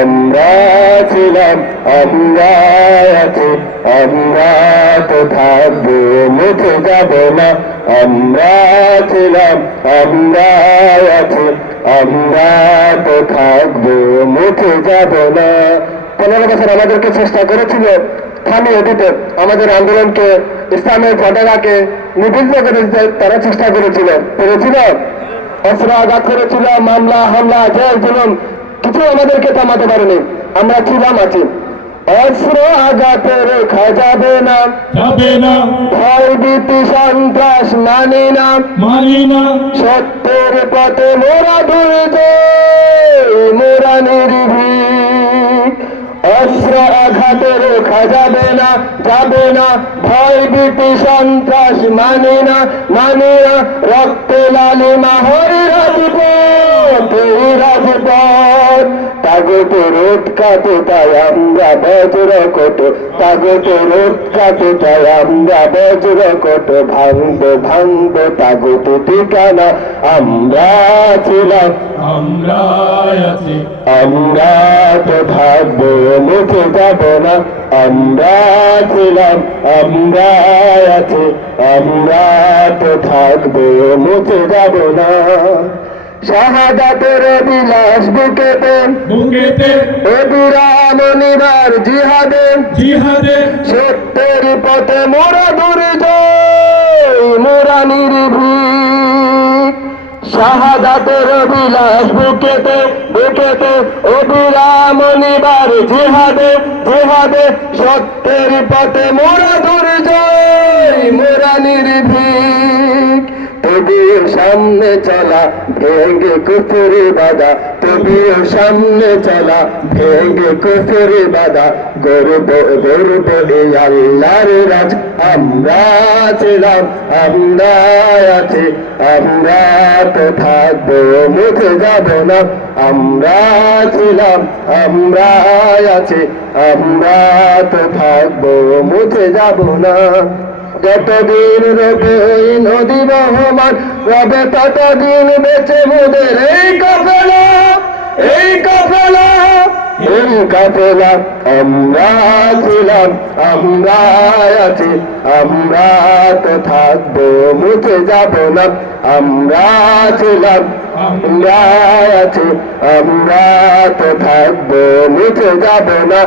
আমরা ছিলাম, আমরা আছি, আমরা তো থাকব, মুছে যাব না। আমরা ছিলাম, আমরা আছি, আমরা তো থাকব যাব না। পনেরো বছর আমাদেরকে চেষ্টা করেছিল থামিয়ে দিতে। আমাদের আন্দোলনকে, ইসলামের পতাকাকে নিবৃত্ত করে দিতে তারা চেষ্টা করেছিল। করেছিল অস্ত্র আঘাত করেছিল মামলা হামলা জেল জুলুম কিছু আমাদেরকে থামাতে পারেনি। আমরা ছিলাম আছি। অস্ত্র আঘাতে রেখা যাবে না। যাবে না। ভয় ভীতি সন্ত্রাস মানি না। মানি না। সত্যের পথে মোরা ধরেছে মোরা নির্ভীক আঘাতে রেখা যাবে না যাবে না। ভয় ভীতি সন্ত্রাস মানি না মানি না। রক্তে লালিমা হরি রাজপথ রাজপথ। তাগতে রোদ কাটে তাই আমরা বজ্র কোট তাগতে রোদ কাটে তাই আমরা বজ্র কোট ভাঙবো ভাঙবো তাগতে ঠিকানা আমরা ছিলাম আমরা আছি। আমরা তো থাকব মুখে যাব আমরা ছিলাম আমরা আছি আমরা তো থাকব মুখে যাব না। শাহাদাতের বিলাস বুকেতে বুকেতে অবিরামনিবার জিহাদে। জিহাদে। সত্যের পথে মোরা দূরে যাই মোরা নির্ভীক। শাহাদাতের অভিলাষ বুকেতে বুকেতে অবিরামনিবার জিহাদে জিহাদে সত্যের পথে মোরা দুর্জয় মোরা নির্ভীক। তবুও সামনে চলা, ভেঙ্গে কুফুরি বাধা। তবুও সামনে চলা, ভেঙ্গে কুফুরি বাধা। গর্ব গর্ব আল্লাহর রাজ। আমরা ছিলাম, আমরা আছি, আমরা তো থাকব মুখে যাব না। আমরা ছিলাম, আমরা আছি, আমরা তো থাকব মুখে যাব না। যতদিন রবে ওই নদী বহমান, রবে ততদিন বেঁচে মোদের এই কাফেলা এই কাফেলা এই কাফেলা। আমরা ছিলাম, আমরা আছি, আমরা তো থাকব, মুছে যাব না। আমরা ছিলাম আমরা আছি আমরা তো থাকব মুছে যাব না।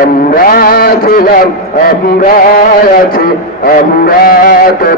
আমরা ছিলাম আমরা আছি আমরা তো